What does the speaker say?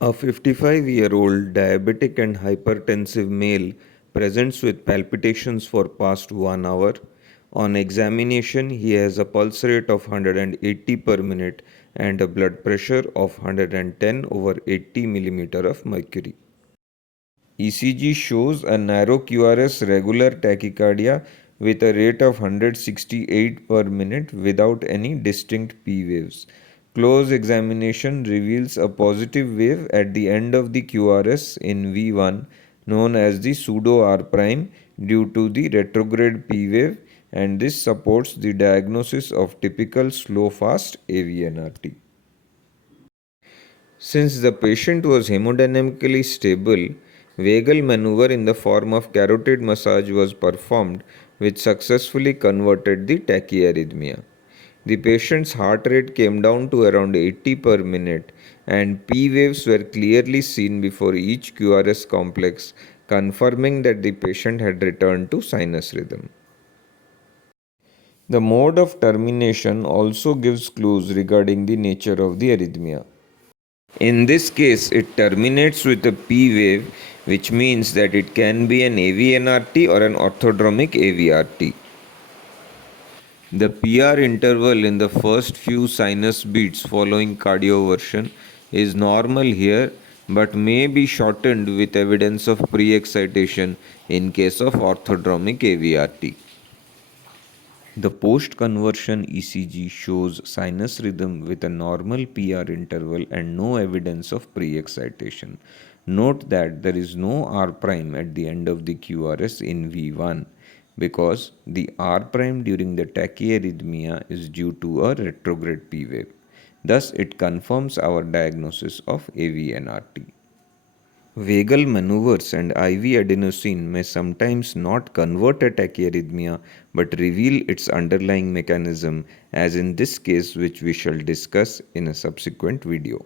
A 55-year-old diabetic and hypertensive male presents with palpitations for past 1 hour. On examination, he has a pulse rate of 180 per minute and a blood pressure of 110 over 80 millimeter of mercury. ECG shows a narrow QRS regular tachycardia with a rate of 168 per minute without any distinct P waves. Close examination reveals a positive wave at the end of the QRS in V1 known as the pseudo R prime due to the retrograde P wave, and this supports the diagnosis of typical slow fast AVNRT. Since the patient was hemodynamically stable, vagal maneuver in the form of carotid massage was performed, which successfully converted the tachyarrhythmia. The patient's heart rate came down to around 80 per minute, and P waves were clearly seen before each QRS complex, confirming that the patient had returned to sinus rhythm. The mode of termination also gives clues regarding the nature of the arrhythmia. In this case, it terminates with a P wave, which means that it can be an AVNRT or an orthodromic AVRT. The PR interval in the first few sinus beats following cardioversion is normal here, but may be shortened with evidence of pre-excitation in case of orthodromic AVRT. The post-conversion ECG shows sinus rhythm with a normal PR interval and no evidence of pre-excitation. Note that there is no R prime at the end of the QRS in V1 because the R prime during the tachyarrhythmia is due to a retrograde P wave. Thus, it confirms our diagnosis of AVNRT. Vagal maneuvers and IV adenosine may sometimes not convert a tachyarrhythmia but reveal its underlying mechanism, as in this case, which we shall discuss in a subsequent video.